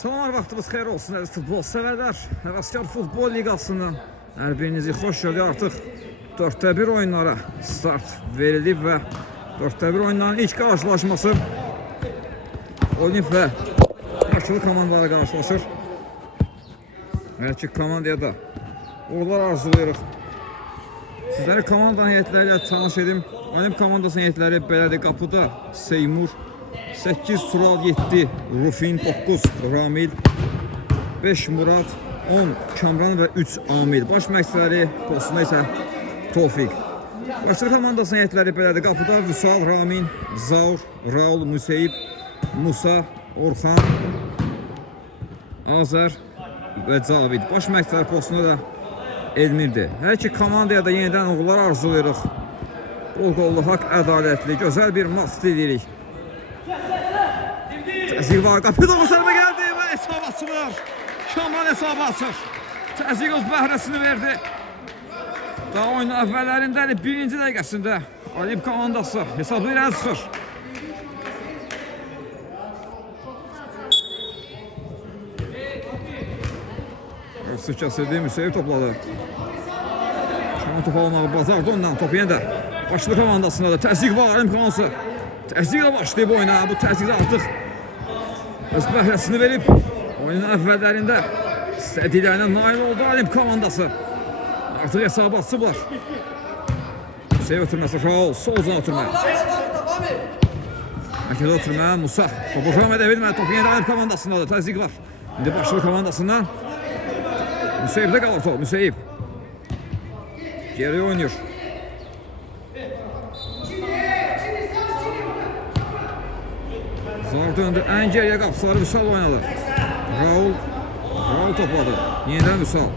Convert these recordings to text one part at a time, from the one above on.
Salamlar, vaxtınız xeyir olsun əziz futbol sevərlər. Həvəskar futbol liqasından hər birinizi xoş gördük. Artıq 4-1 oyunlara start verilib və 4-1 oyunların ilk qarşılaşması Olimp və Yaşılı komandaları qarşılaşır. Hər iki komandaya da uğurlar arzulayırıq. Sizləri komandanın heyətləri ilə tanış edim. Olimp komandasının heyətləri belədir: qapıda Seymur, 8 Tural, 7 Rufin, 9 Ramil, 5 Murad, 10 Kamran və 3 Amil. Baş məqsədləri postunda isə Tofiq. Yaşılı komandasının heyətləri belədir: qapıda Vüsal, Ramin, Zaur, Raul, Müseyib, Musa, Orxan, Azər və Cavid. Baş məqsədləri postunda da Elmirdir. Hər iki komandaya da yenidən uğurlar arzulayırıq. Bol qollu, haqq, ədalətli, gözəl bir maç istəyirik. Təzyiq var, qapıda qusarma gəldi və hesab açılır. Kamran hesabı açır. Təzyiq öz bəhrəsini verdi. Daha oyunun əvvəllərində, birinci dəqiqəsində Olimp komandası hesabı ilə çıxır. Sık kəsildi, Müseyib topladı. Kamran top almağı bacardı ondan, top yenə də Başlı komandasında da təzyiq var, Olimp komandası. Təzyiqlə başlayıb oyuna, bu təzyiq artıq öz bəhrəsini verib oyunun əvvəllərində istədiklərinə nail oldu Olimp komandası. Artıq hesabı açıblar. Müseyib ötürməsi, Raul sol zona ötürmə. Məkədə ötürmə, Musa topu ram edə bilmədi, topu yenə Olimp komandasında da təzyiq var. İndi Başlı komandasından Müseyib'də qalır top, Müseyib geri oynayır. Zar döndü, ən geriyə qapıları Vüsal oynadı. Raul topladı, yenidən Vüsal.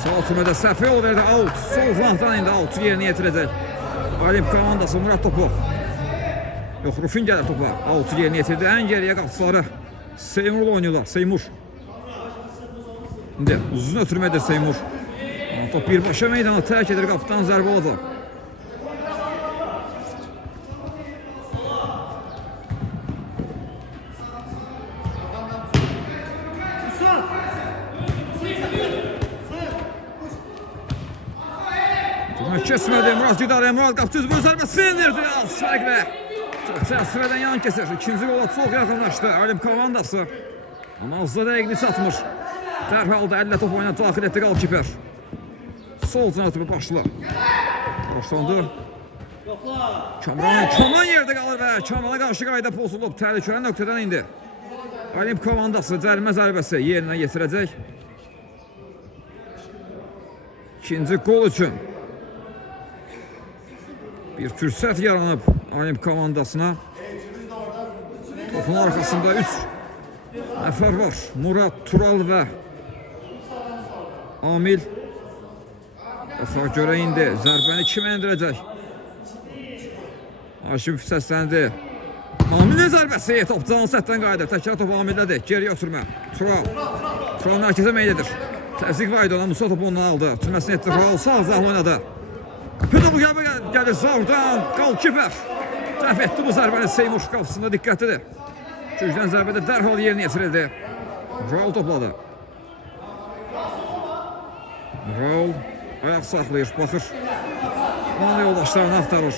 Sağ tümədə səhv yol verdi, out. Sol flankdan indi out yerinə yetirəcək Olimp komandası. Murad topu, yox, Rufin gəlir topa, out yerinə yetirdi. Ən geriyə qapıları Seymur'la oynuyorlar, Seymur. İndi uzun ötürmədir Seymur. Top birbaşa meydana tərk edir, qapıdan zərbə olacaq. Kesmədi, Murad Güdarə, Murad qapı üzbün zərbəsi indirdi, az fərqlə. Çox çəsrədən yan kesir, ikinci qola çox yaxınlaşdı Olimp komandası. Amma azda dəqiqli satmır. Dərhal da əllə top oyuna daxil etdi qalkiper. Sol cənatı başlı. Boşlandı. Kamran yerdə qalır və Kamrana qarşı qayda pozulub. Təhlükəli nöqtədən indi Olimp komandası cərimə zərbəsi yerinə yetirəcək. İkinci gol üçün bir fürsət yaranıb Olimp komandasına. Topun arxasında 3 nəfər var. Murad, Tural və Amil. Baxaq görə indi zərbəni kim endirəcək? Aşif səsləndi. Amilin zərbəsi, top canlı sətdən qayıdır. Təkrar top Amildədir, geriyə ötürmə. Tural mərkəzə meyl edir. Təzyiq var idi ona, Musa topu ondan aldı. Tüməsini etdi, Raul sağ zahlı oynadı. Pedal gəlir Zaurdan, qalkiper dəf etdi bu zərbəni. Seymur qapısında diqqətlidir. Güclən zərbədə dərhal yerinə yetirildi. Raul topladı. Raul ayaq saxlayır, baxır. Onun yoldaşlarını axtarır.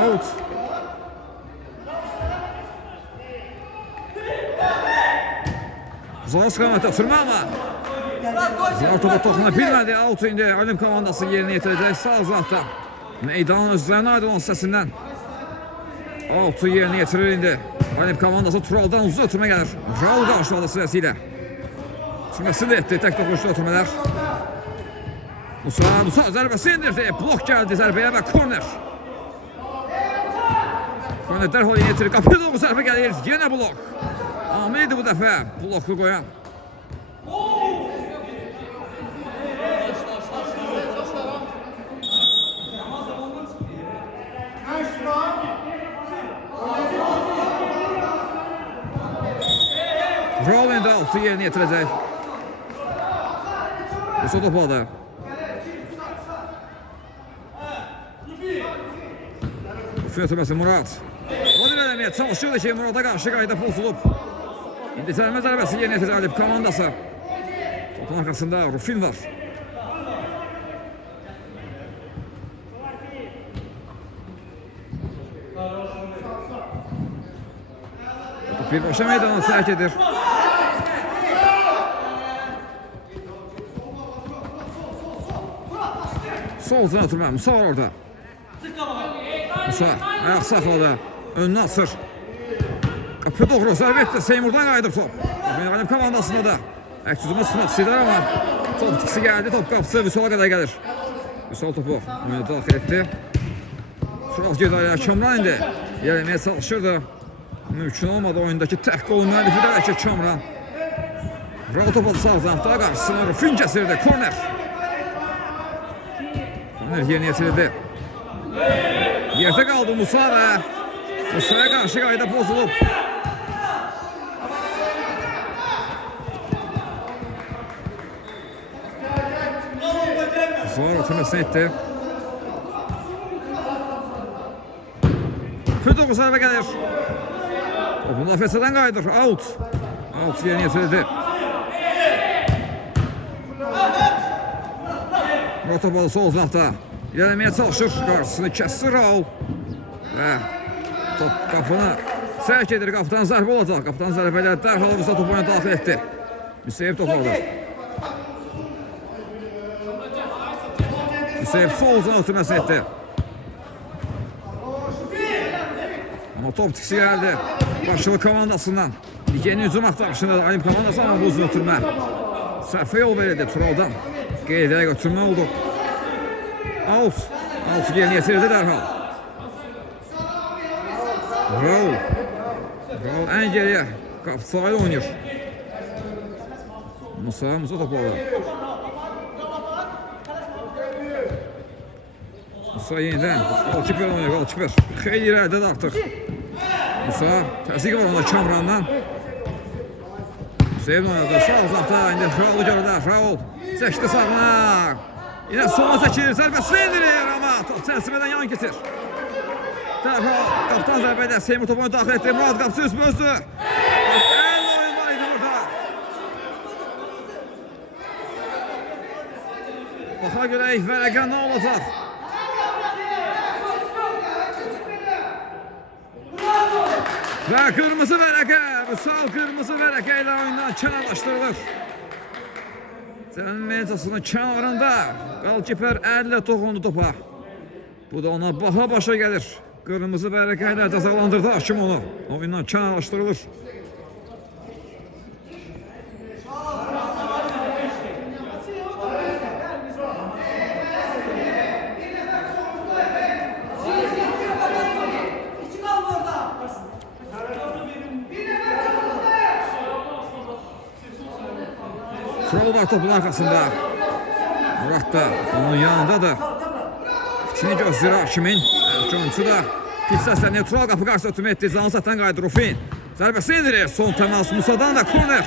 Out. Zor skamata sürmə ama Zar topu toxuna bilmədi. Out indi Olimp komandası yerinə yetirəcək. Sağ zahda meydanın özlərinə aydın onun səsindən Out'u yerinə yetirir indi Olimp komandası. Turaldan uzun ötürmə gəlir. Raul qarşıladı sırasıyla. Sürməsini etdi, tək toxunuşlu ötürmələr. Musa zərbəsi indirdi. Blok gəldi zərbəyə və korner. Korner dərhal yerinə yetirir. Qapıya doğru zərbə gəlir. Yenə blok. Amil'di bu dəfə bloku qoyan. Raul indi altı yerinə yetirəcək. Musa topladı. Rufin ötürməsi Murad. O diləməyə çalışırdı ki, Murada qarşı qayda pozulub. İndi tələmə zərbəsi yerinə yetirəlib komandası. Topun arxasında Rufin var. Birbaşa meydana tərk edir. Sol üzrə ötürmə, Musa var orada. Musa ayaq saxladı, önünü açır. Qapı doğru zərbə etdi, Seymurdan qayıdır top. Qalib komandasında da əksüzümə sıxmaq istəyirlər amma top tikisi gəldi, top qapısı Vüsala qədər gəlir. Vüsal topu oyuna daxil etdi. Suraz gedəyə Kamran indi yerləməyə çalışırdı. Mümkün olmadı oyundakı tək qol müəllifi də ki Kamran. Rahat topu sağ zantda qarşısına Rufin kəsirdi, korner. Korner yerinə yetirildi. Yerdə qaldı Musa və Musa'ya qarşı qayda pozulub. Musa ötürməsini etdi. Füdüqü zərbə gəlir. Müdafiəçidən qayıdır, out. Out yerinə yetirildi. Rotobalı sol zantda. İlerlemeye çalışır, karşısını kəsir Raul. Və top qapını sərk edir, qapıdan zərbə olacaq. Qapıdan zərbələr dərhal Vüsal topu oyuna daxil etdi. Müseyib topu aldı. Müseyib sol uzun ötürməsi etdi. Ama top tikisi geldi. Başçılık komandasından. Yeni hücum aktarışında da Alim komandası ama bu uzun ötürmə. Sərfə yol verildi Tural'dan. Qeydiyə götürmə oldu. Out. Out yerinə yetirildi dərhal. Raul. Raul ən geriyə. Qapı sahil oynayır. Musa topu aldı. Musa yenidən. Golkiper oynayır, golkiper. Xeyli irəlidə də artıq. Musa təzyiq var onda Kamrandan. Hüseyin oynadı. Sağ uzaqda indi Raul'u görürlər. Raul çəkdi sağına. Yine sola çekilir, zərbəsini indirir ama top çərçivədən yan getir. Dərhal qaptan zərbədə Seymur topunu daxil etdi. Murad qapısı üst bözdü. El oyun var idi burada. Baxa görək vərəqə nə olacaq? Və qırmızı vərəqə, Vüsal qırmızı vərəqə ilə oyundan kənarlaşdırılır. Cəmin mecasının kənarında qalkiper əllə toxundu topa. Bu da ona baha başa gəlir. Qırmızı vərəqə ilə cəzalandırdı hakim onu. Oyundan kənarlaşdırılır. Tural var topun arkasında. Murat da onun yanındadır. İçini gözləyir hakimin. Əlkönçü da pis səslənir. Tural qapı qarşısında ötürmə etdi. Canı satan qaydı Rufin. Zərbəsi indirir. Son təmas Musa'dan da korner.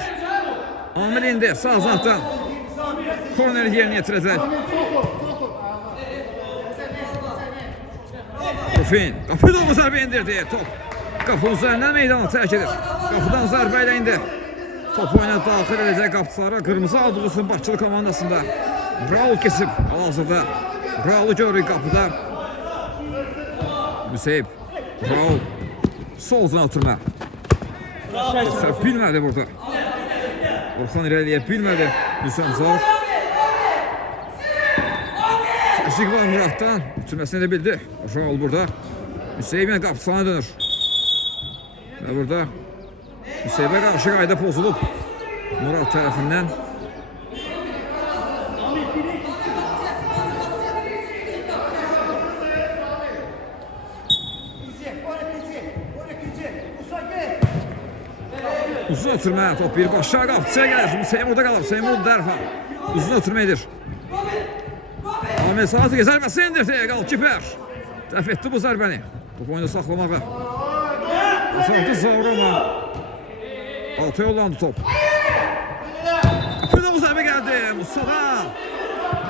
Amil indi sağ zantdan. Korneri yerinə yetirəcək. Rufin qapı dolu zərbə indirdi. Top qapının üzərindən meydana tərk edir. Qapıdan zərbə ilə indi. Top oyuna daxil edəcək qapıçıları qırmızı aldığı üçün Başçılıq komandasında. Raul kesib hal-hazırda. Raul'u görürük qapıda. Müseyib. Raul. Sol uzun ötürmə. Sərf bilmədi burada. Orxan irəliyə bilmədi. Müsəm zor. Təşrik var Muratdan. Ötürməsini də bildi. Raul burada. Müseyib yenə qapıçılarına dönür. Və burada Müseyibə qarşı qayda pozulub Murad tərəfindən. Uzun ötürmə, top birbaşa qapıçıya gəlir. Seymurda qalır, Seymur dərhal uzun ötürmə edir. Amil Salatı zərbəsi indirdi, qalkiper dəf etdi bu zərbəni. Top oyunda saxlamağı. Asfaltı Zavrama. Altı yollandı top. Kapıda bu zərbə gəldi Musa'dan.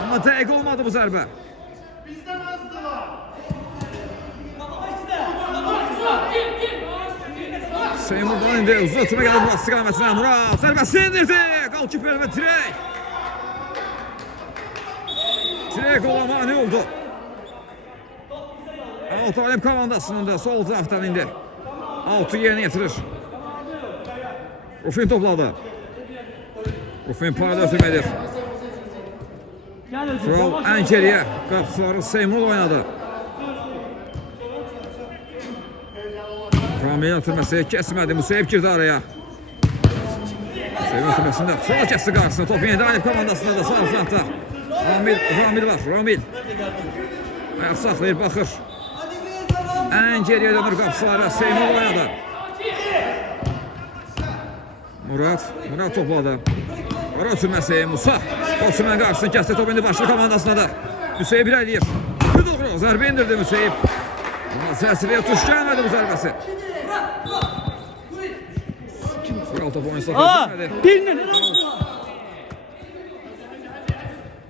Amma dəqiq olmadı bu zərbə. Bizdən azdılar. Seymur'dan indi. Uzun ötürmə gəldi Murat istiqamətinə. Murat zərbəsi indirdi. Qalkiper və dirək. Dirək ola mani oldu. Alt Alim komandasının da sol taraftan indi. Altı yerini getirir. Rufin topladı. Rufin payda ötürmədir. Tural ən geriyə. Qapıçıları Seymur oynadı. Ramil'in ötürməsi kəsmədi. Musayib girdi araya. Musayib ötürməsində Tural kəsdi qarşısına. Top yenidə Alim komandasında da sağ flankda. Ramil var. Ramil. Ayaq saxlayır, baxır. Ən geriyə dönür qapıçılara. Seymur oynadı. Murat topladı. Ara ötürməsi Musa. Otsumen qarşısını kəsdi. Top indi başlı komandasına da. Müseyib irəliyir. Bir doğru. Zərbə indirdi Müseyib. Amma səsiliyə tuş gəlmədi bu zərbəsi. Tural topu oyun saxlayıb bilmədi.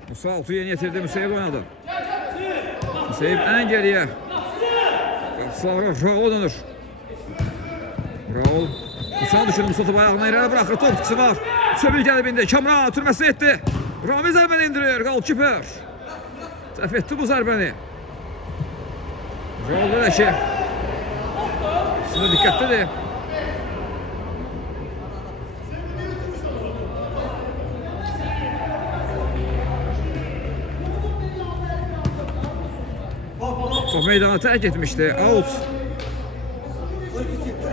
Musa altı yeni yetirdi. Müseyib oynadı. Müseyib ən geriyə. Qapıçılara Raul dönür. Raul Musa'nı düşürdü. Musa topu ayağına irəli bırakır. Top tutkusu var. Söbül gəlib indi. Kamran türməsi etdi. Rami zərbəni indirir. Qalkiper. Səhv etdi bu zərbəni. Raul da ki. Aslında diqqətlidir. Top meydanı tərk etmişdi. Out.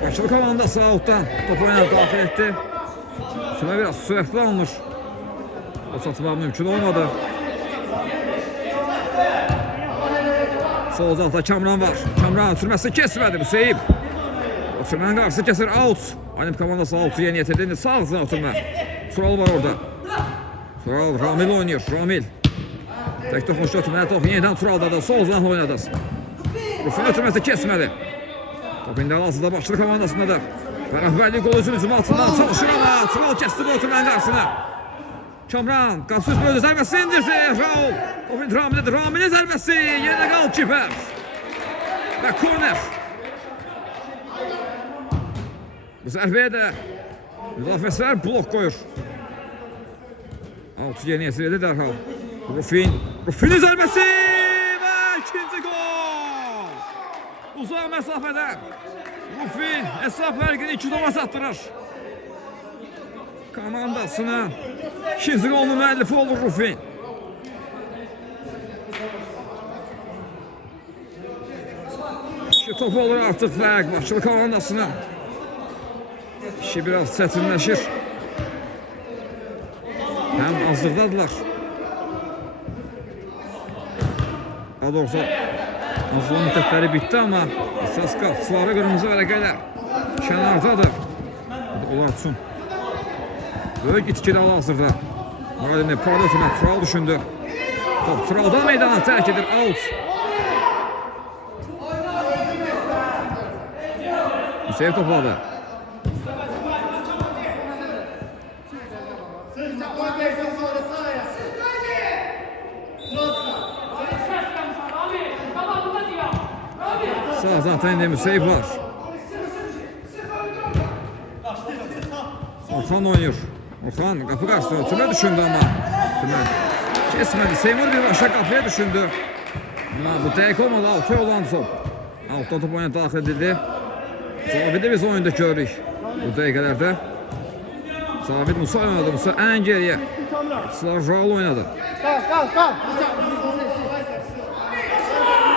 Başlı komandası outdan top oynadı, daxil etdi. Sonra biraz sürətli alınır. O çatmaq mümkün olmadı. Sol uzaqda Kamran var. Kamran sürməsi kesmədi Müseyib. Oturmanın qarşısı kesir out. Alim komandası out'u yeni yetirdi. İndi sağ hızına oturma. Tural var orada. Tural Ramil oynuyor. Ramil. Tek toxunuşda oturmaya top yenidən Turalda da sol uzaqla oynadı. Rufin ötürməsi kesmədi. Top indi Elazığda başlı komandasında da. Rəhbərlik qolu üçün hücum altından çalışır ama Tural kəsdi bu oturmanın qarşısına. Kamran qapsız bölü zərbəsi indirdi. Raul. Top indi Ramil'dir. Ramil'in zərbəsi. Yenə qalkiper. Və korner. Bu zərbəyə də müdafiəçilər blok qoyur. Altı yeni yetirildi dərhal. Rufin'in zərbəsi və ikinci gol. Uzaq məsafədən Rufin hesab fərqini 2 satdırır. Komandasına ikinci golunun müəllifi olur Rufin. İki top olur artıq fərq başlı komandasına. İşi biraz çətinləşir. Həm azlıqdadılar. Daha doğrusu azlıq müddətləri bitdi amma əsas qapıçıları qırmızı vərəqələr kənardadır. Onlar üçün böyük itkili hal-hazırda. Müəllimə Pardosuna Tural düşündü. Top Turaldan meydana tərk edir. Out. Müseyib topladı. Sağ zaten indi Müseyib var. Orxan oynuyor. Orxan qapı qarşısına ötürmə düşündü ama kesmədi. Seymur bir başa qapıya düşündü. Ama bu dəqiq olmadı. Altı olan top. Altdan top oyuna daxil edildi. Zabit'i biz oyunda görürük bu dəqiqələrdə. Zabit Musa oynadı. Musa ən geriyə. Qapıçılar Raul oynadı.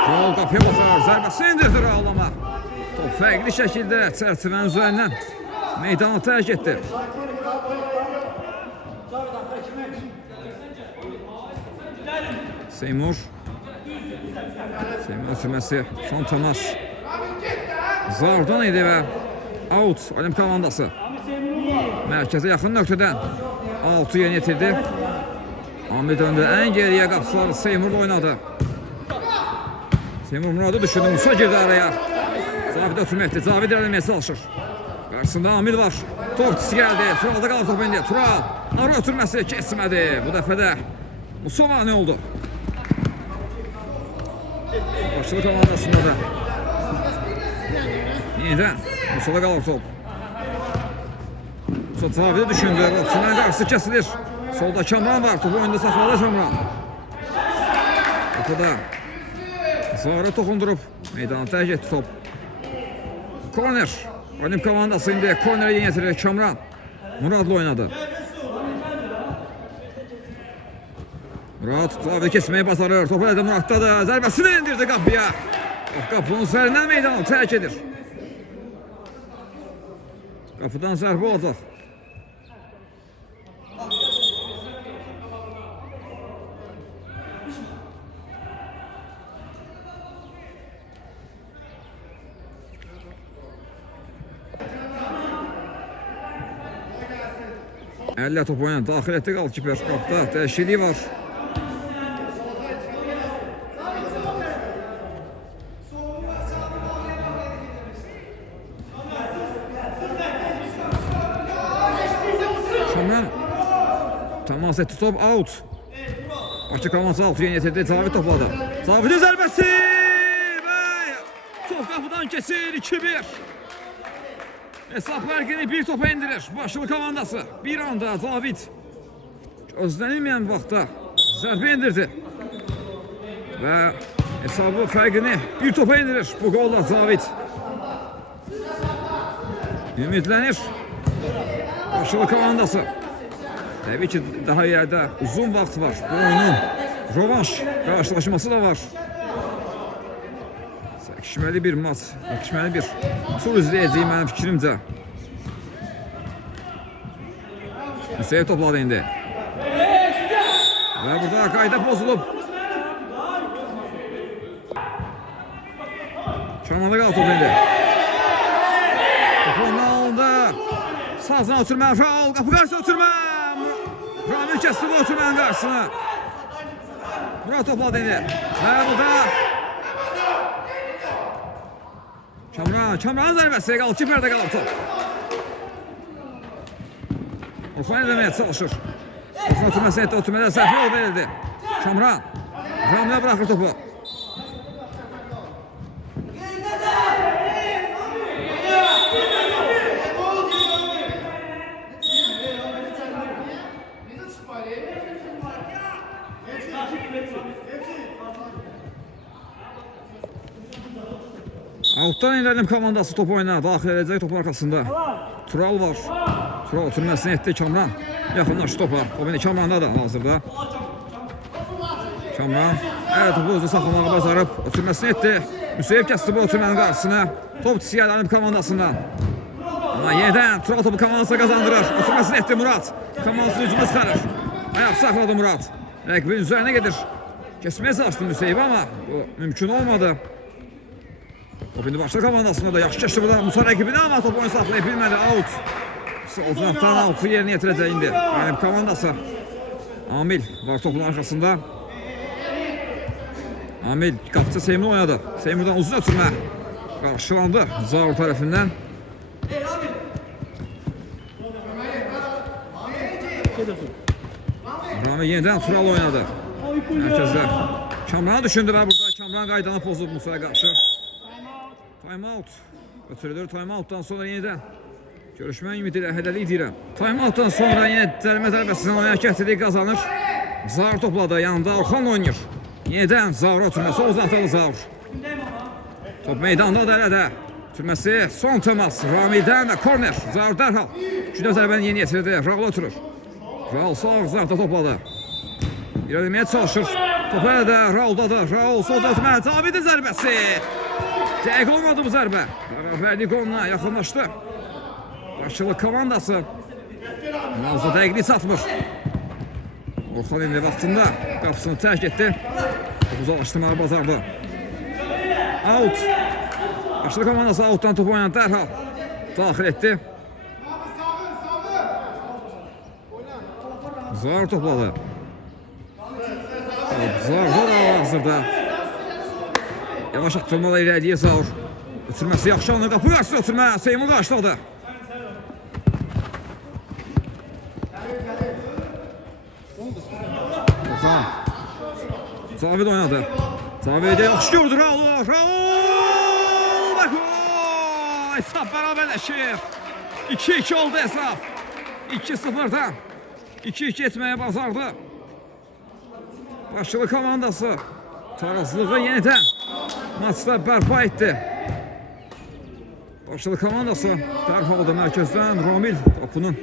Raul qapıya baxar. Zərbəsi indirdi Raul ama. Top fərqli şəkildə çərçivənin üzərindən meydanı tərk etdi. Seymur ötürməsi son temas. Zardan idi və out Alim komandası. Mərkəzə yaxın nöqtədən 6 yeni yetirdi. Amir döndü ən geriyə qapıçıları Seymur oynadı. Seymur Muradı düşündü. Musa girdi araya. Zabit ötürmə etdi. Zabit irəliməyə çalışır. Qarşısında Amir var. Top tisi gəldi. Turalda qalır top indi. Tural. Ara ötürməsi kesmədi. Bu dəfə də Musa mani oldu. Başçılı komandasında da. Yenidən Musa'da qalır top. Zavidi düşündü. Otsundan qarşısı kəsilir. Solda Kamran var. Topu oyunda saxladı Kamran. Ortada Zavrı toxundurub. Meydana tərk etdi top. Korner. Olimp komandası indi. Kornerə yeni yetirir Kamran. Murad'la oynadı. Murad Zavidi kesməyi bacarır. Topu elədi Murad'da da. Zərbəsini indirdi qapıya. Qapının üzərindən meydanı tərk edir. Qapıdan zərbə olacaq. Elle top oynadı. Daxil etdi qalkiper. Qapıda dəyişikliyi var. Kamran temas etdi, top out. Bakı komansı altı yeni yetirdi. Zavit topladı. Zavidin zərbəsi və top qapıdan keçir. 2-1. Hesap fərqini bir topa indirir. Başlı komandası. Bir anda Zavid gözlənilməyən vaxtda zərbə indirdi. Və hesabı fərqini bir topa indirir. Bu golla Zavid ümidlənir. Başlı komandası. Təbii ki, daha yerdə uzun vaxt var. Bu oyunun rövanş qarşılaşması da var. Çəkişməli bir maç, çəkişməli bir tur izləyəcəyim mənim fikrimcə. Hüseyin topladı indi. Və burada qayda pozulub. Kamanda qaldı top indi. Topu ondan alındı. Sazdan ötürmə, Raul qapı qarşısına ötürmə. Ramil kəsdi bu ötürmənin qarşısına. Murad topladı indi. Və burada Kamranın zərbəsi qalkiperdə qalıb top. Orxan edəməyə çalışır. Orxan ötürməsi etdi, ötürmədə səhvi yol verildi. Kamran Ramilə bırakır topu. Alttan ilerlem komandası top oyuna daxil edəcək topun arkasında. Tural var. Tural ötürməsini etdi Kamran. Yaxınlaşdı topa. O beni Kamranda da hazırda. Kamran topu özü saxlamağı bacarıb ötürməsini etdi. Müseyib kəsdi bu ötürmənin qarşısına. Top Tisiyalanıb komandasından. Ama yeniden Tural topu komandasına kazandırır. Ötürməsini etdi Murad. Komandasını hücuma çıxarır. Ayaq saxladı Murad. Rəqibin üzərinə gedir. Kesməyə çalışdı Müseyib ama bu mümkün olmadı. Top indi başlı komandasında da yaxşı keçdi burada Musa rəqibini ama top oyunu saxlayıb bilmədi. Out. Solcunaqdan out'u yerinə yetirəcək indi. Yani komandası. Amil var topun arkasında. Amil qapıcı Seymur oynadı. Seymurdan uzun ötürmə. Qarşılandı Zavur tərəfindən. Rami yeniden Tural oynadı. Mərkəzdə. Kamran'a düşündü və burada Kamran qaydanı pozub Musa'ya qarşı. Time out. Ötürülür time out'tan sonra yeniden. Görüşmə ümidi ilə hədəlik deyirəm. Time out'tan sonra yenə cərimə zərbəsindən oyuna gətirdiyi qazanır. Zavur topladı. Yanında Orxan oynayır. Yeniden Zavur ötürməsi uzatıldı Zavur. Top meydanda da elədə. Ötürməsi son temas. Rami'dən və korner. Zavur dərhal. Gündə zərbəni yeni yetirdi. Raul ötürür. Raul sağ zarfda topladı. İlerlemeye çalışır. Topu elədə. Raul'dadır. Raul sol ötürmə. Zavidin zərbəsi. Dəqiq olmadı bu zərbə. Bərabərlik onunla yaxınlaşdı. Başçılıq komandası. Mağaza dəqiqliyi satmır. Orxan indi vaxtında qapısını tərk etdi. Uzaqlaşdırmağı bacardı. Out. Başçılıq komandası outdan topu oynadı dərhal. Daxil etdi. Zar topladı. Zar da hazırda. Yavaş atılmalı ilerlediği Zavur. Ötürməsi yaxşı alınır. Qapı qarşısında ötürmə. Seymur qarşıladı. Orxan. Zavid oynadı. Zavid'e yaxşı gördü Raul. Raul! Hesab bərabərləşir. 2-2 oldu hesab. 2-0'dan 2-2 etmeye bacardı. Başlı komandası tarazlığı yeniden maçda bərpa etdi. Başlı komandası dərhal da mərkəzdən Ramil topunun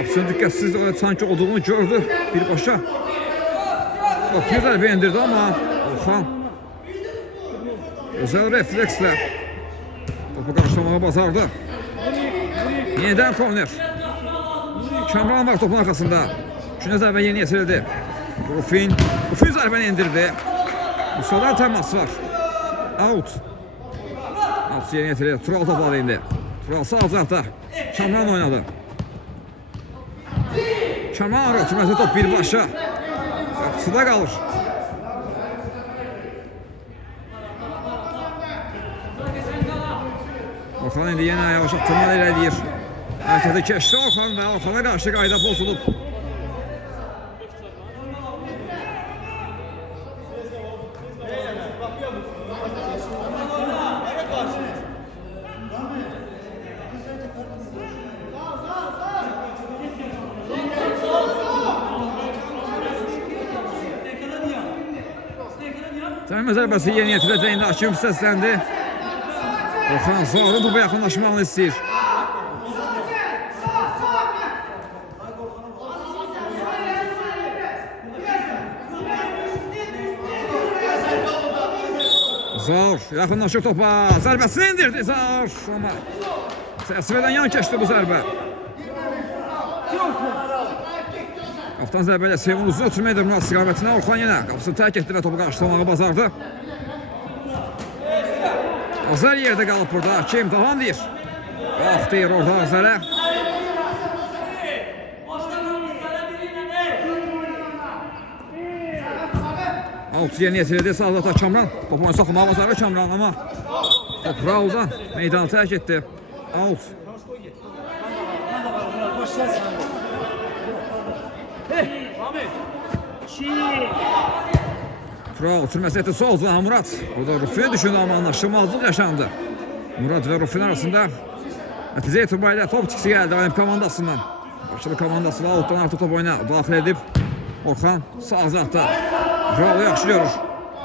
Absın dikkatsiz sanki olduğunu gördü birbaşa. Top güzel beğendirdi ama Orxan özel refleksle topu karşılamağa bacardı. Yeniden korner. Kamran var topun arkasında. Üçüncü zərbə yeni yetirildi. Rufin zərbəni indirdi. Musa'dan temas var. Out. Out yeni yetirildi. Tural topladı indi. Tural sağ tarafta. Kamran oynadı. Kamran rötməsi top birbaşa. Suda qalır. Orxan indi yenə yavaş atılmalar eləyir. Hərəkəti keçdi Orxan və Orxana qarşı qayda pozulub. Cərimə zərbəsi yeni yetirəcəyində hakim səsləndi. Orxan Zaurun topa yaxınlaşmağını istəyir. Zaur yaxınlaşır topa. Zərbəsini indirdi Zaur. Amma səsvədən yan keçdi bu zərbə. Qaptan zərbələ Sevin uzun ötürməkdir Murat istiqamətinə. Orxan yenə qapısını tərk etdi və topu qarşılamağı bacardı. Azər yerdə qalıb burada. Kim davam deyir. Bax deyir orada Azərə. Alt yeni yetirildi. Sağda Kamran. Topunu saxlamağa bacardı Kamran ama top Raul'dan meydanı tərk etdi. Alt. Tural sürməsi etdi solda Murat. Burada Rufin düşündü ama anlaşılmazlıq yaşandı. Murat ve Rufin arasında nəticə etibarilə top çıxısı gəldi Alim komandasından. Başlı komandası Raul'dan artıq top oyuna daxil edib. Orxan sağ zətdə. Raul yaxşı görür.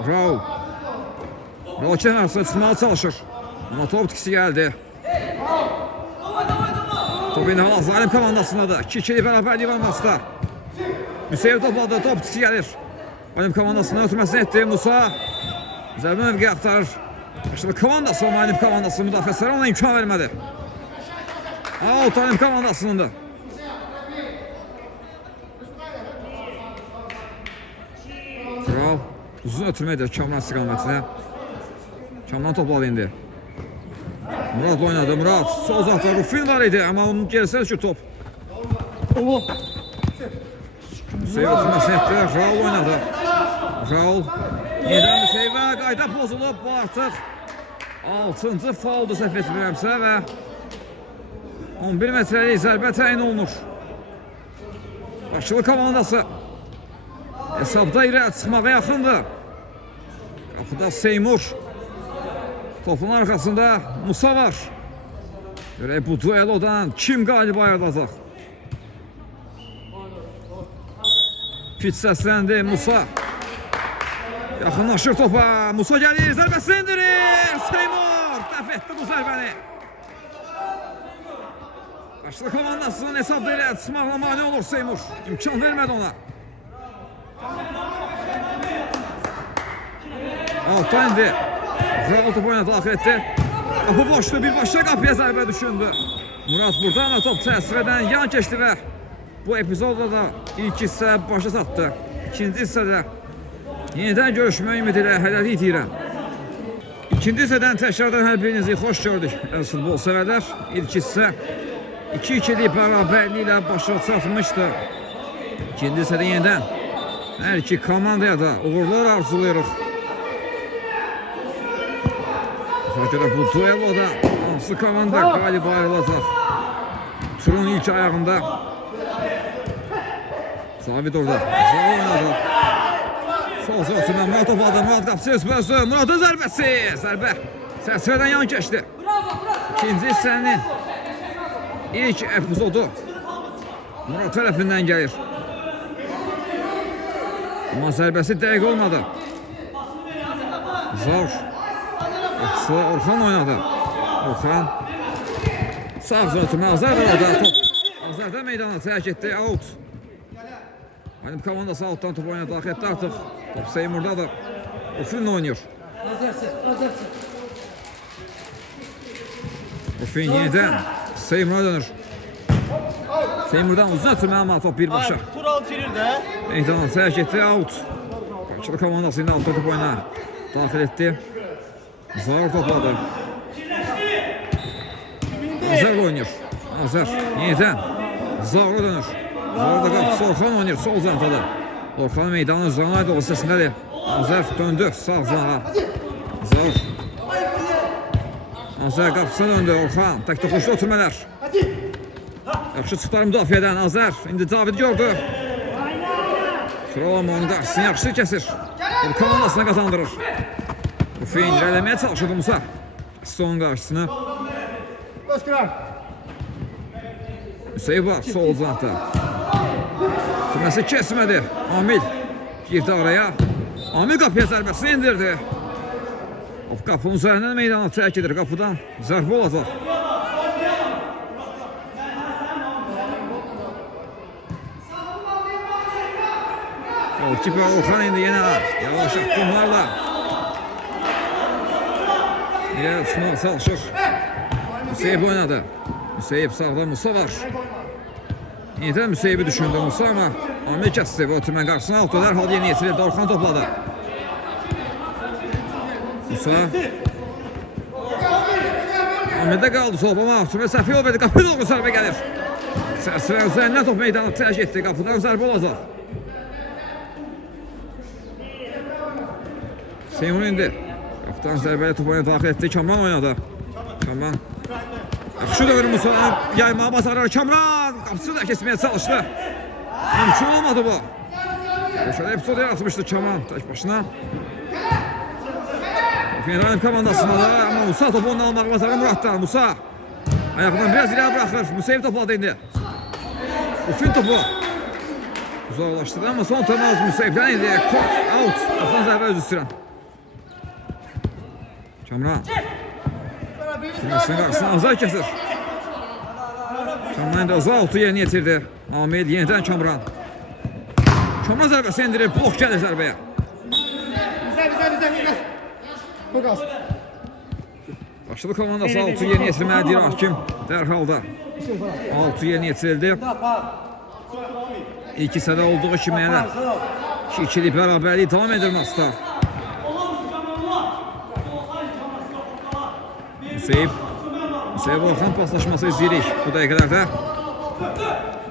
Raul kenar arasında çıxmağa çalışır. Ama top çıxısı gəldi. Top indi hal-hazır Alim komandasında da 2-2'li bərabərliyi var maçda. Müseyib topladı, top çıxısı gəlir. Alim komandasına ötürməsini etdi. Musa zərbə mövqeyi axtarır. Başlı komandası ama Alim komandası müdafiəçiləri ona imkan vermədi. Out Alim komandasınındır. Tural uzun ötürməkdir Kamran istiqamətinə. Kamran topladı indi. Murat oynadı. Murat sol uzaqda Rufin var idi ama onun gerisine düşür top. Müseyib ötürməsini etdi. Raul oynadı. Raul yeniden Müseyibə qayda pozulub. Bu artıq 6-cı fauldur səhv etmirəmsə və 11 metrəlik zərbə təyin olunur. Başlı komandası hesabda irəli çıxmağa yaxındır. Qapıda Seymur. Topun arkasında Musa var. Görək bu duelodan kim qalib ayrılacaq? Fit səsləndi Musa. Yaxınlaşır topa. Musa gəlir, zərbəsini indirir. Seymur dəf etdi bu zərbəni. Başlı komandasının hesabda irəli çıxmaqla mane olur Seymur. İmkan vermədi ona. Altdan indi. Raul topu oyuna daxil etdi. Qapı boşdu, birbaşa qapıya zərbə düşündü. Murat burada ama top çərçivədən yan keçdi və bu epizodda da ilk hissə başa çatdı. İkinci hissədə yenidən görüşmək ümidi ilə hələlik deyirəm. İkinci hissədən təkrardan hər birinizi xoş gördük. Əziz futbol sevərlər. İlk hissə 2-2'lik bərabərliyi ilə başa çatmışdı. İkinci hissədə yenidən hər iki komandaya da uğurlar arzulayırıq. Görə bu dueloda hansı komanda qalib ayrılacaq? Turun ilk ayağında Sabit orada. Sağ oynadı. Sol sırtından Murat topladı. Murat qapısı özbəzdi. Murat'ın zərbəsi. Zərbə çərçivədən yan keçdi. İkinci hissənin ilk epizodu Murad tərəfindən gəlir. Amma zərbəsi dəqiq olmadı. Zaur. Orxan oynadı. Orxan. Sağ zotuma Azər var orada. Top Azərdə meydana tərk etdi. Out. Alim komandası altdan top oynadı. Daxil etdi artıq. Top Seymurdadır. Ufin oynuyor. Ufin yenidən Seymur'a dönür. Seymur'dan uzun ötürmə ama top birbaşa. Tural girir də. Meydana tərk etdi. Out. Qarşılı komandası indi altdan top oyna. Daxil etdi. Zaur topladı. Azər oynuyor. Azər yenidən Zaur'a dönür. Zaur'da qapısı Orxan oynuyor. Sol zantada. Orxan meydanın uzanaydı o səsindədir. Azər döndü sağ zana. Zaur. Azər qapısına döndü. Orxan tək toxuşlu oturmələr. Yaxşı çıxdılar müdafiədən Azər. İndi David gördü. Sonra onun qarşısını yaxşı kəsir. Komandasına qazandırır. Ufin irələməyə çalışırdı Musa. Son qarşısını. Hüseyin var sol uzaqda. Sürməsi kesmədi. Amil girdi araya. Amil qapıya zərbəsini indirdi. Qapının üzərindən meydana tərk edir. Qapıdan zərbə olacaq. Kiper Orxan indi yenə yavaş addımlarla. Yenə çıxmağa çalışır. Müseyib oynadı. Müseyib sağda Musa var. Yenidən Müseyibi düşündü Musa ama Amil kəsdi və ötürmən qarşısına altı dərhal yeni yetirildi. Orxan topladı. Musa. Amildə qaldı sol ama ötürmə səhvi yol verdi. Qapı doğru zərbə gəlir. Sərsirən üzərindən top meydana tərk etdi. Qapıdan zərbə olacaq. Seymur indi. Qapıdan zərbəli top oyuna daxil etdi. Kamran oynadı. Kamran. Yaxşı dönür Musa'nın yaymağı bacarır. Kamran qapısı da kesməyə çalışdı. Mümkün olmadı bu. Boşada episod yaratmışdı Kamran tek başına. Fenerbahçe komandasında da ama Musa topu ondan almağı bacarır Murat'tan. Musa ayağından biraz ileri bırakır. Musa'yı topladı indi. Ufin topu uzaklaştırdı ama son temas Musa'yı'dan indi. Out. Qapıdan zərbə özü sürən. Kamran. Sürməsinin qarşısını Azər kəsir. Kamran indi Azaltı yerini yetirdi. Amil yenidən Kamran. Kamran zərbəsi indirir. Blok gəlir zərbəyə. Başladı komandası 6 yeni yetirməlidir hakim dərhalda. 6 yeni yetirildi. İlk hissədə olduğu kimi yəni ikilik bərabərlik davam edir maçda. Müseyib Orxan paslaşması izləyirik bu dəqiqələrdə.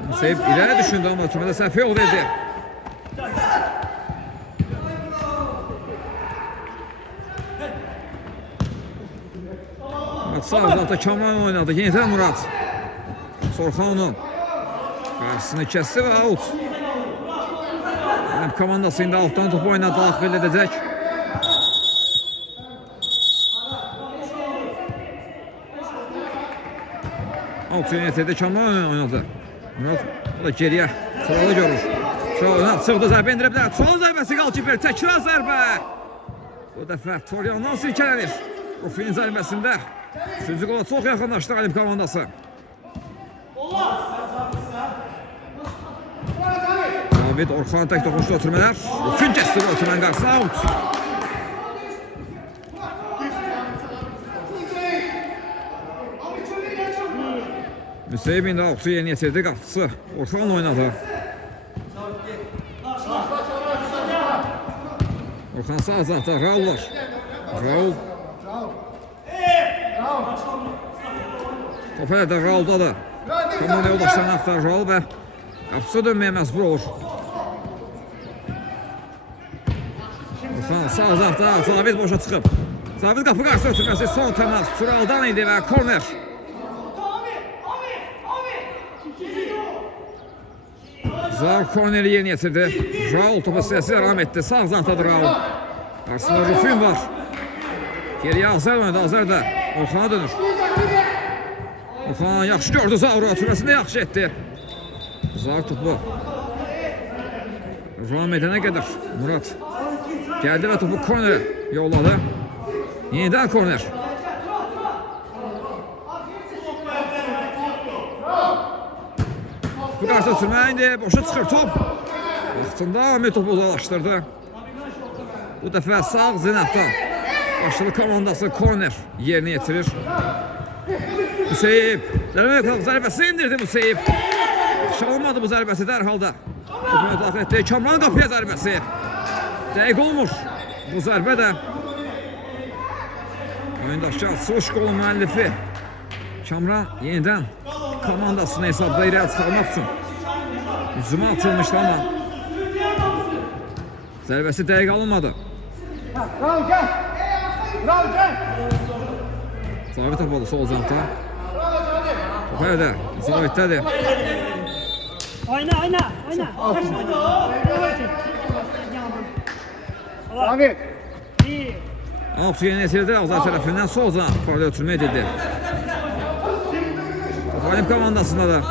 Müseyib iləri düşündü amma ötürmədə səhv yol verdi. Sağ uzaqda Kamran oynadı. Yenidən Murad. Orxan onun qarşısını kəsdi və out. Komandası indi altdan topu oyuna daxil edəcək. Alt yönetədə Kamran oynadı. Murad o da geriyə Turalı görür. Turalı çıxdı zərbə indirə bilər. Turalı zərbəsi qalkiper. Təkrar zərbə. Bu dəfə Toryandan silkələnir. Ufinin zərbəsində. Üçüncü qola çox yaxınlaşdı Alim komandası. David Orxan tək toxunuşda ötürmələr. Ufin kəsdi bu ötürmən qarşısına out. Müseyib indi avçu yeni yetirdi qapısı. Orxan oynadı. Orxan sağ zaten Raul var. Raul. Top hələ də Raul'dadır. Komanda yoldaşlarını axtarır Raul və qapısı dönməyə məcbur olur. Orxan sağ zaten David boşa çıxıb. David qapı qarşısına ötürməsi son təmas. Turaldan idi və korner. Zaur korneri yeni yetirdi. Raul topa sürəsi devam etdi. Sağ zantadır Raul. Qarşısında Rufin var. Geriyə Azər oynadı. Azər də Orxana dönür. Orxan yaxşı gördü Zaur'u. Ötürməsində yaxşı etdi. Zar topu. Ram edene kadar Murat geldi ve topu kornere yolladı. Yeniden korner. Bu karşı sürmeye indi. Boşa çıkır top. Vaxtında Ahmet topu uzalaştırdı. Bu defa sağ zinatdan başlı komandası korner yerine getirir. Müseyib zərbəsini indirdi Müseyib. Çalmadı bu zərbəsi dərhalda. Topu daxil etdi. Kamran qapıya zərbəsi. Dəqiq olmur. Bu zərbə də oyundaşı Soş qolu müəllifi Kamran yenidən komandasını hesabda irəli çıxarmaq üçün hücuma atılmışdı ama zərbəsi dəqiq alınmadı. Zavit topalı sol zanta. Topa ödə. Zavit'tədir. Oyna. Zavit. Altı yeni etildi. Azar tərəfindən sol zant. Paralel ötürmə edildi. Topalim komandasında da.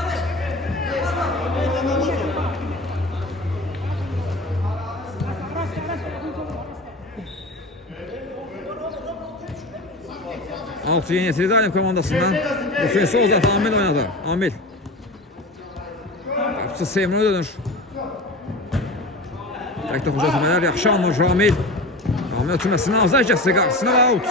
Altı yeni etildi Alim komandasından. Bu sol zant Amil oynadı. Amil. Kapısı Seymur'a dönür. Tək toxucu ötürmələr yaxşı almır Ramil. Ramil ötürməsini azar kəsdi qarşısına və out.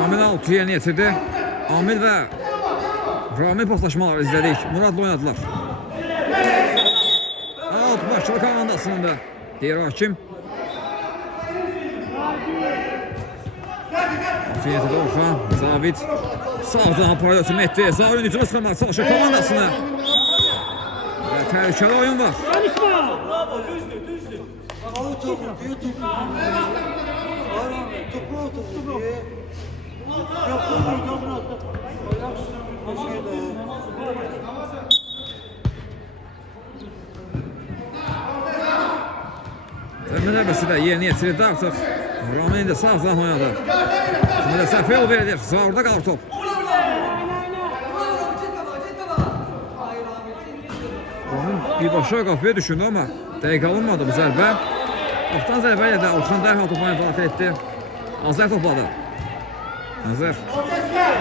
Ramil altı yeni yetirdi. Amil və Ramil paslaşmaları izlədik. Muradla oynadılar. Out başlı komandasının da deyir hakim. Fiyyəti də Orxan, Zavit sağdan paralel ötürmə etdi. Zavit hücuma çıxarmaq çalışır komandasını. Və təhlükəli oyun var. Zərbəsi də yerinə yetirildi artıq. Ramin də sağdan oynadı. Şimdi səhvə yol verilir. Zaurda qalır top. Ramin birbaşa qapıya düşündü ama dəqiq alınmadı bu zərbə. Ortadan zərbə ilə də Orxan dərhal topu daxil etdi. Azər topladı. Azər.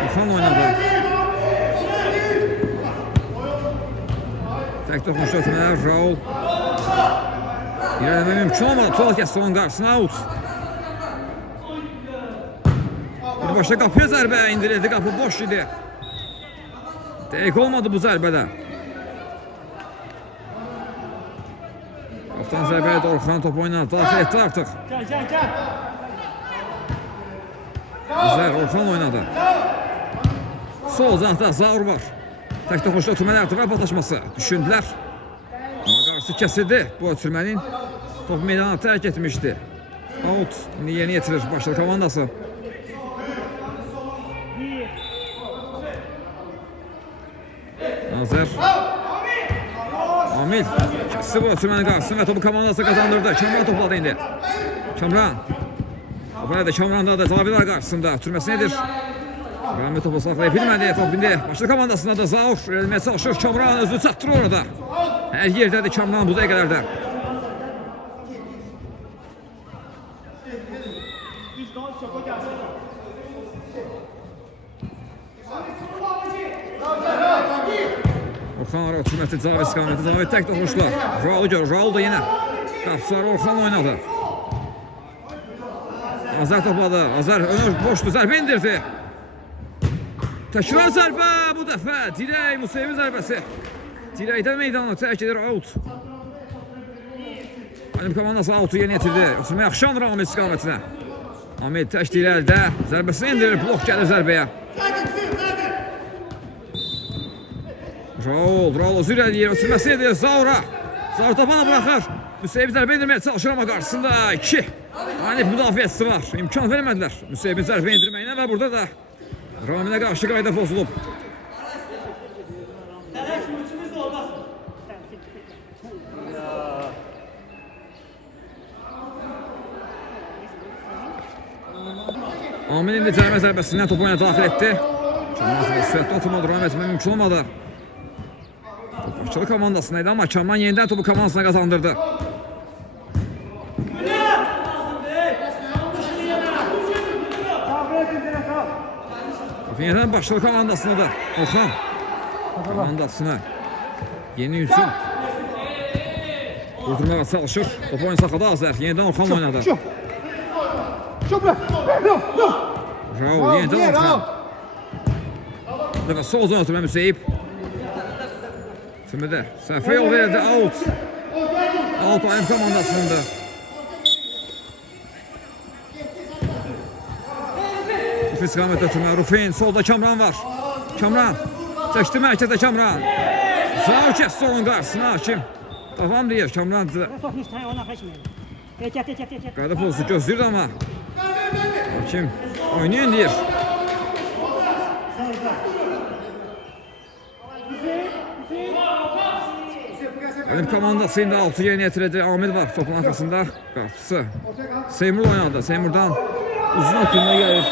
Orxan oynadı. Tək toxunuşu ötmələr. Raul. İrələmə mümkün olmadı. Tuval kəsdi onun qarşısına out. Birbaşa qapıya zərbə indirildi. Qapı boş idi. Dəqiq olmadı bu zərbədə. Qaptan zərbə ilə Orxan topu oynadı. Daxil etdi artıq. Azər Orxan oynadı. Sol zantda Zaur var. Tək toxunuşda ötürmələr artıq və paslaşması. Düşündülər. Qarşısı kəsildi bu ötürmənin. Top meydana tərk etmişdi. Out. İndi yeni yetirir başlı komandası. Azər. Amil. Kəsdi bu ötürmənin qarşısını və topu komandası qazandırdı. Kamran topladı indi. Kamran. Topu Kamranda da Zavidar qarşısında. Ötürməsi nedir? Rahmi topu saxlaya bilmədi. Top indi başlı komandasında da Zaur eləməyə çalışır. Kamran özünü çatdırır orada. Hər yerdədir Kamran bu dəqiqələrdə. Orxan ara ötürməsi Zavid istiqaməti. Zavid tək toxuşlar. Raulu görür. Raul da yenə qapıçıları Orxan oynadı. Azər topladı. Azər önür boşdu. Zərbə indirdi. Təkrar zərbə bu dəfə. Dirək Museyevin zərbəsi. Dirəkdən meydanı tərk edir out. Alim komandası out'u yeni yetirdi. Ötürmə yaxşı anır Amil istiqamətinə. Amil tək dirəkdə zərbəsini indirir. Blok gəlir zərbəyə. Raul özür eləyir. Ötürməsi edir Zaura. Zaur tapana bıraxır. Müseyib zərbə indirməyə çalışır ama qarşısında 2 Alim müdafiəçisi var. İmkan vermədilər Müseyibin zərbə indirməyinə və burada da Raminə qarşı qayda pozulub. Amin indi cərimə zərbəsindən topu oyuna daxil etdi. Kamran sürətli oturma duran etmək mümkün olmadı. Bakılı komandasına idi, amma Kamran yenidən topu komandasına qazandırdı. Yenidən Bakılı komandasına da Orxan komandasına yeni hücum vurdurmağa çalışır. Topu oyun saxladı Azər. Yenidən Orxan oynadı. Raul yenidən Orxan. Dəfə sol zon ötürmə Müseyib. Şimdi də səhvə yol verildi. Out. Out ayım komandasındır. İstiqamət ötürmə. Rufin. Solda Kamran var. Kamran. Çəkdi mərkəzdə Kamran. Sağ kəs solun qarşısına hakim. Davam deyir Kamran. Qayda pozisu gözləyirdi amma. Hakim oynayın deyir. Elim komandası indi 6 yerinə yetirəcək. Amil var topun arxasında. Qarşısı. Seymur oynadı. Seymurdan uzun ötürmə gəlir.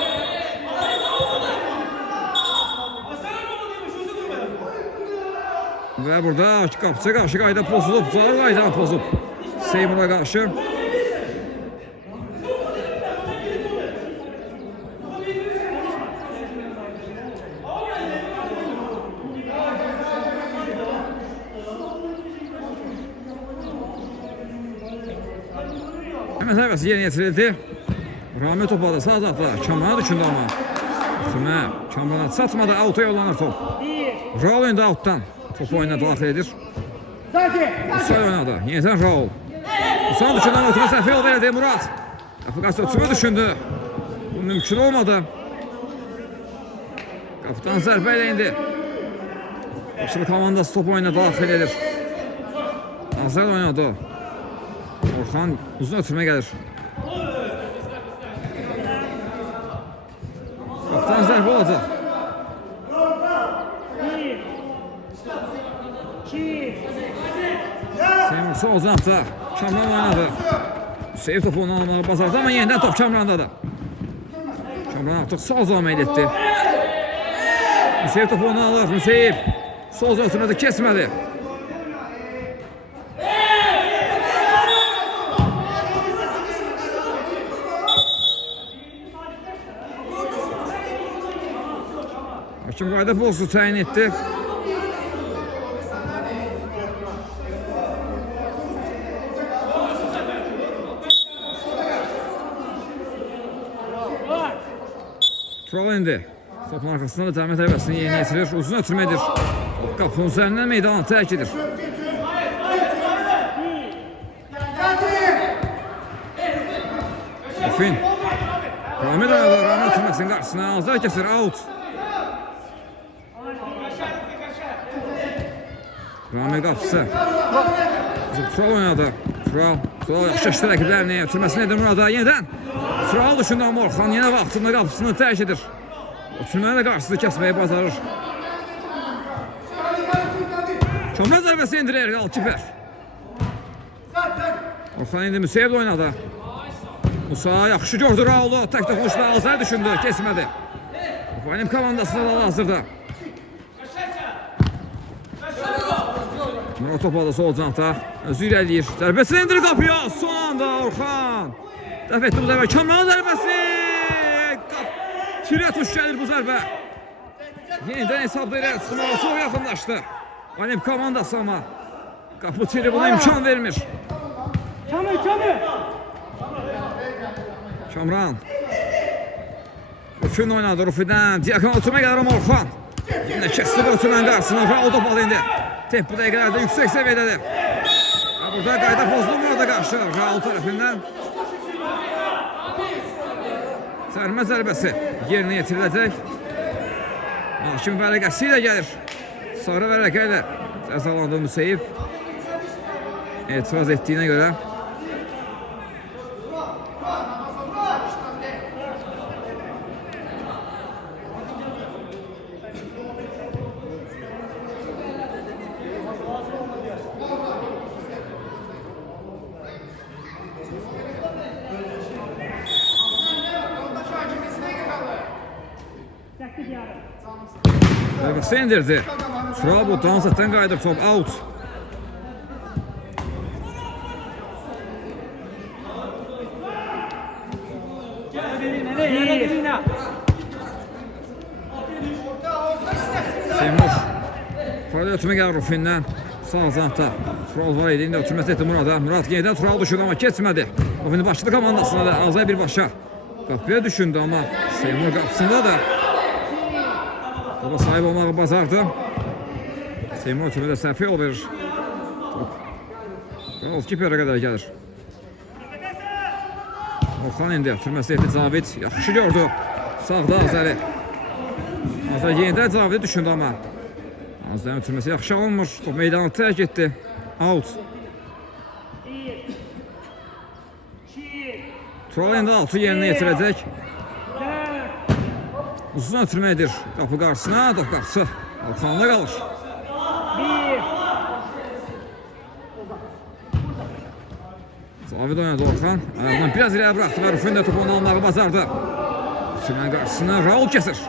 Və burada qapıça qarşı qayda pozulub. Zor qaydan pozub. Seymur'a qarşı. Hemen səbəsi yerinə yetirildi. Rami topadı sağ zatda. Kamran'a düşündü amma. Tümə Kamran'a çatmadı. Out'a yollanır top. Raul indi out'dan. Topu oyuna daxil edir. Usay oynadı. Yenidən Raul. Usan düşündən ötürə səhvə yol verildi Murad. Qapı ötürmə düşündü. Bu mümkün olmadı. Qapıdan zərbə ilə indi. Bakılı komandası topu oyuna daxil edir. Azər oynadı. Orxan uzun ötürmə gəlir. Qapıdan zərbə olacaq. Seymur sol uzaqda. Kamran oynadı. Hüseyin topu onu almalı bazarda ama yenidən top Kamrandadır. Kamran artıq sol zona meyl etdi. Hüseyin topu onu alır. Hüseyin sol zona ötürmədə kesmədi. Hakim qayda pozisyonu təyin etdi. Tural indi. Topun arxasında da cəmiyyət əvvəsini yeni yetirir. Uzun ötürmədir. Qapının üzərindən meydanı tərk edir. Rufin. Rami oynadı. Rami ötürməsinin qarşısına. Azər kəsir. Out. Rami qapısı. Tural oynadı. Tural yaxşı işlə rəqiblərini. Ötürməsini edir Murada. Yenidən. Tural düşündü amma Orxan yenə vaxtında qapısını tərk edir. Ötürməni də qarşısını kəsməyi bacarır. Kamran zərbəsi indirir qalkiper. Orxan indi Müseyib oynadı. Musa yaxşı gördü Raulu. Tək toxunuşla Azər düşündü. Kesmədi. Benim komandasında da hazırda. Murad topadı sol canta. Özü irəliyir. Zərbəsini indirir qapıya. Son anda Orxan. Dəf etdi bu zərbə. Kamran zərbəsi. Tirə tuş gəlir bu zərbə. Yenidən hesabda irəli çıxmağa çox yaxınlaşdı. Benim komandası ama qapı tiri buna imkan vermir. Kamran. Rufin oynadı. Rufin'den Diakan oturmaya gəlir ama Orxan. Yine kəsdi bu oturmanın qarşısına. Raul topalı indi. Tempo dəqiqələrdə yüksək səviyyədədir. Burada qayda pozulur burada qarşı Raul tərəfindən. Sərmə zərbəsi yerinə yetiriləcək. Hakim vərəqəsi ilə gəlir. Sarı vərəqə ilə cəzalandı Müseyib. Etiraz etdiyinə görə. Zərbəsi indirdi. Tural bu dansətdən qayıdır top out. Seymur. Tural ötümə gəlir Rufindən. Sağ zantda. Tural var idi. İndi ötürməsi etdi Murada. Murad yenidən Tural düşürdü amma keçmədi. Rufinin başladı komandasına da Azay birbaşa. Qapıya düşündü amma Seymur qapısında da topa sahib olmağı bacardı. Seymur ötürmədə səhvə yol verir. Golkiperə qədər gəlir. Orxan indi ötürməsi etdi Cavid. Yaxşı gördü. Sağda Azəri. Azər yenidən Cavidi düşündü amma Azərin ötürməsi yaxşı alınmır. Top meydanı tərk etdi. Out. Tural indi altı yerinə yetirəcək. Uzun ötürməkdir. Qapı qarşısına, top qapısı Orxanda qalır. Cavid oynadı Orxan. Ayağından biraz irəyə bıraxdı və Rufin də topu onu almağı bacardı. Sürmən qarşısına Raul kəsir.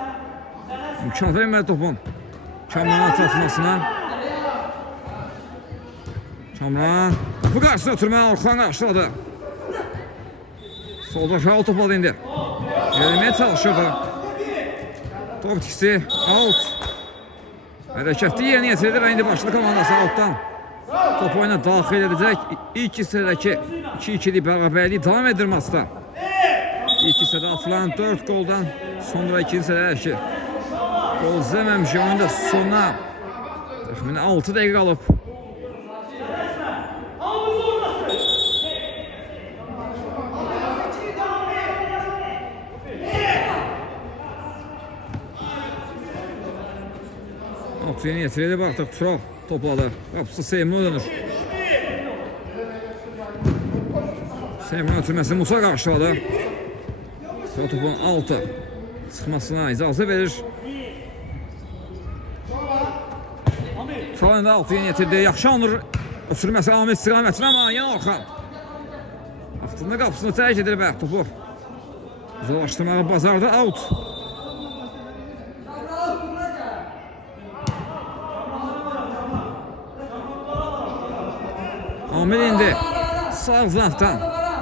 İmkan vermədi topun. Kamranın atmasına. Kamran topu qarşısına ötürməyə Orxan qarşıladı. Solda Raul top aldı indi. Yerləməyə çalışırdı. Top itkisi out. Hərəkətli yerinə yetirildi və indi başladı komandası outdan. Top oyuna daxil edəcək. İlk hissədəki 2-2'li bərabərliyi davam edir maçda. İlk hissədə atılan 4 goldan sonra ikinci hissədəki gol izləməmiş oyunda sonuna təxminən 6 dəqiqə qalıb. Yeni yetirildi artıq Tural topladı. Qapısı Seymur'a dönür. Seymur'un ötürməsi Musa qarşıladı. Topun altı sıxmasına icazə verir. Tural indi altı yeni yetirdi. Yaxşı alınır ötürməsi Amir istiqamətinə amma yenə Orxan. Vaxtında qapısını tərk edir və topu uzaqlaşdırmağı bacardı. Out. Amir indi sağ zantdan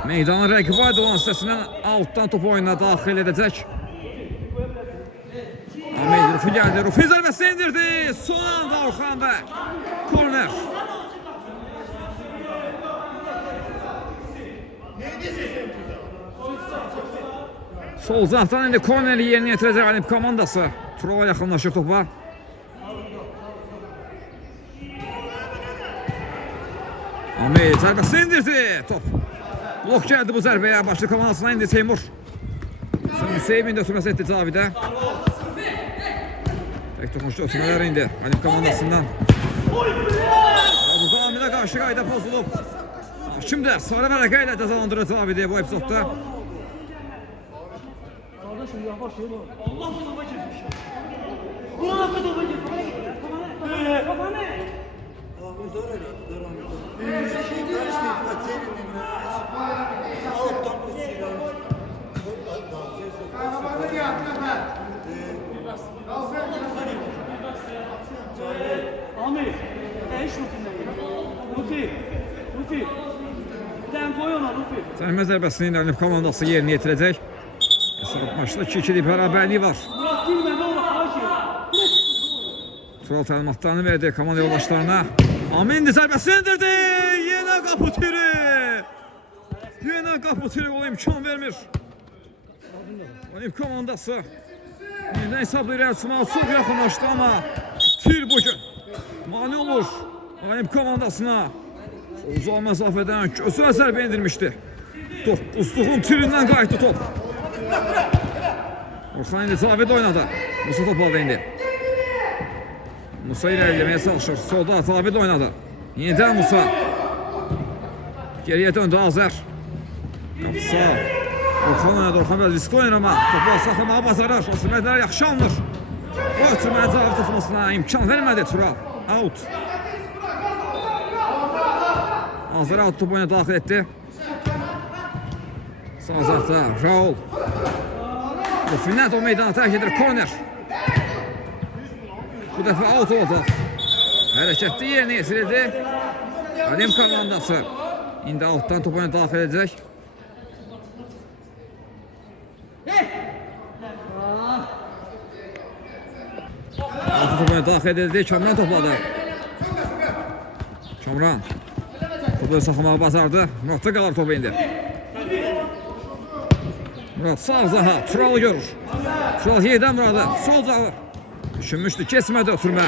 meydanın rəqib aid olan hissəsindən altdan topu oyuna daxil edəcək. Amir Rufi gəldi. Rufi zərbəsi indirdi. Son anda Orxan və korner. Sol zantdan indi korneri yerinə yetirəcək Alimp komandası. Turova yaxınlaşır topa. Amir zərbəsi indirdi. Top blok gəldi bu zərbəyə. Başlı komandasına indi Seymur. Hüseyin də ötürməsi etdi Cavidə. Tek toxunuşda ötürmələr indi Alimp komandasından. Burada Amirə qarşı qayda pozulub. Şimdi sarı vərəqə ilə cəzalandırır Cavidi bu epizodda. Kardeşim yavaş yolu. Allah topa girmiş. Buna topa girmiş. Topa ne? Amir, eş Rufi. Sen koy ona Rufi. Səhmə zərbəsini indi Alimp komandası yerinə yetirəcək. Maçda 2-2'li bərabərliyi var. Murat girmə ne olur xahiş edirəm. Tural təlimatlarını verdi komanda yoldaşlarına. Amin zərbəsi indirdi. Yenə qapı tiri. Yenə qapı tiri o imkan vermir. Alimp komandası yenidən hesabla irəli çıxmağa çox yaxınlaşdı amma tir bugün mane olur Alimp komandasına. Uzaq məsafədən gözünə zərbə indirmişdi. Uzluğun tirindən qayıtdı top. Orxan indi Cavid oynadı. Musa top aldı indi. Musa ilerlemeye çalışır. Solda Cavid oynadı. Yenidən Musa. Geriye döndü Azər. Qapısı. Orxan oynadı. Orxan biraz riskli oynayır ama topu saxlamağa bacarır. Ötürməklər yaxşı alınır. O ötürməyə Cavid tutmasına imkan vermədi Tural. Out. Azər out topu oyuna daxil etdi. Sağ zərfdə Raul. Rufindən o meydana tərk edir. Korner. Bu dəfə out olacaq. Hərəkətli yerinə yetirildi. Alim komandası. İndi altdan top oyuna daxil edəcək. Altı top oyuna daxil edildi. Kamran topladı. Kamran. Topu saxlamağı bacardı. Muratda qalır topu indi. Murat sağ zaha. Turalı görür. Tural yerdən Muratı. Sol zağı. Düşünmüşdü. Kesmədi ötürmə.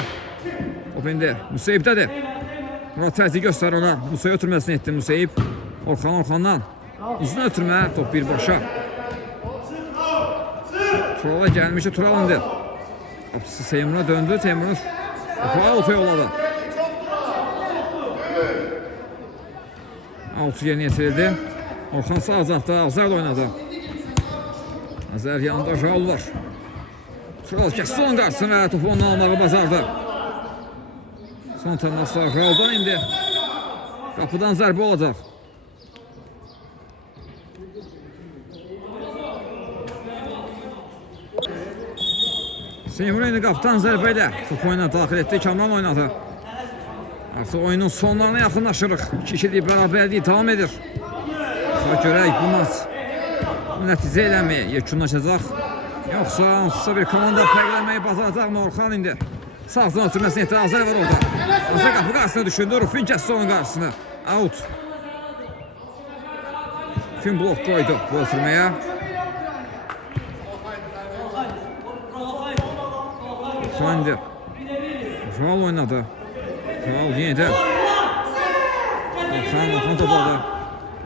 Top indi. Müseyibdədir. Murat təzyiq göstərir ona. Musa'ya ötürməsini etdi Musayib. Orxandan. Uzun ötürmə. Top birbaşa. Turala gəlmişdi. Tural indi. Qapısı Teymur'a döndü. Teymur topu out'a yolladı. Out'u yerinə yetirildi. Orxan sağ azaqda. Azər oynadı. Azər yanında Raul var. Tural kəsdi onun qarşısını və topu ondan almağı bacardı. Son təmaslar Raul'dan indi. Qapıdan zərbə olacaq. Teymur indi qapıdan zərbə ilə topu oyuna daxil etdi. Kamran oynadı. Artıq oyunun sonlarına yaxınlaşırıq. 2-2'lik bərabərliyi davam edir. Görək bu maç nəticə eləməyə yekunlaşacaq. Yoxsa hansısa bir komanda fərqlənməyi bacaracaqmı Orxan indi? Sağdan ötürməsini etdi. Azər var orada. Azər qapı qarşısına düşündü. Rufin kəsdi onun qarşısını. Out. Rufin blok qoydu bu ötürməyə. Orxan indi. Raul oynadı. Raul yenidən. Orxan topladı.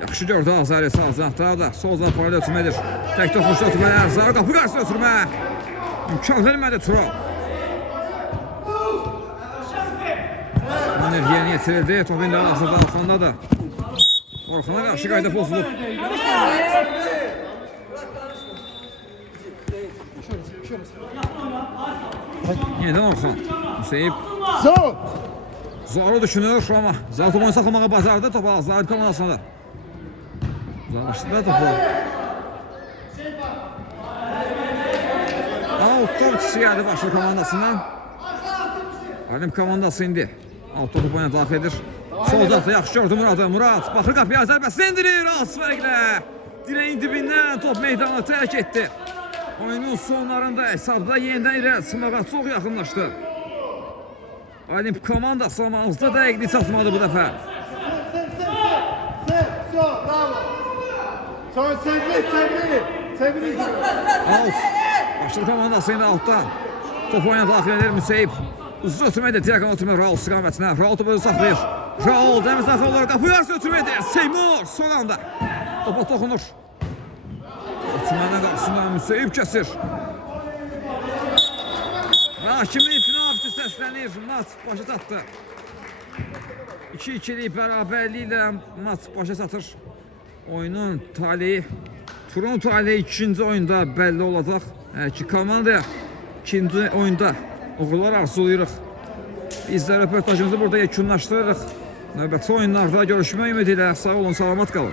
Yaxşı gördü Azəri sağ zahda da. Sol zahda paralel ötürmədir. Tək toxuşda ötürmələr. Azər qapı qarşısına ötürmə. İmkan vermədi Tural. Manevr yerinə yetirildi. Top indi hazırda Orxanda da. Orxana qarşı qayda pozulub. Yenidən Orxan. Müseyib. Zoru düşünür ama Zal topu saxlamağa bacardı. Topu Zahid komandasına da. Uzaqlaşdırdı topu. Out-top gəldi başlı komandasından. Alim komandası indi. Out-top oyuna daxil edir. Sol zafda yaxşı gördü Muradı. Murad baxır qapıya zərbəsini endirir. Az fərqlə. Direğin dibindən top meydanı tərk etdi. Oyunun sonlarında hesabda yenidən irəli çıxmağa çox yaxınlaşdı. Alim komandası ama azda dəqiqliyi çatmadı bu dəfə. Out. Başlı komandası yine altdan. Top oyuna daxil edir Müseyib. Uzun ötürməkdə diagonal ötürmə Raul istiqamətinə. Raul topu saxlayır. Raul dəmir daxil olaraq qapı yarısı ötürməkdə. Seymur son anda. Topa toxunur. Ötürmədən qarşısında Müseyib kəsir. Hakimin final səslənir. Maç başa çatdı. 2-2'lik bərabərliklə maç başa çatır. Oyunun taleyi, turun taleyi ikinci oyunda belli olacaq. Ki komanda ikinci oyunda uğurlar arzulayırıq. Biz də röportajımızı burada yekunlaşdırırıq. Növbəti oyunlarda görüşmək ümidi ilə sağ olun, salamat qalın.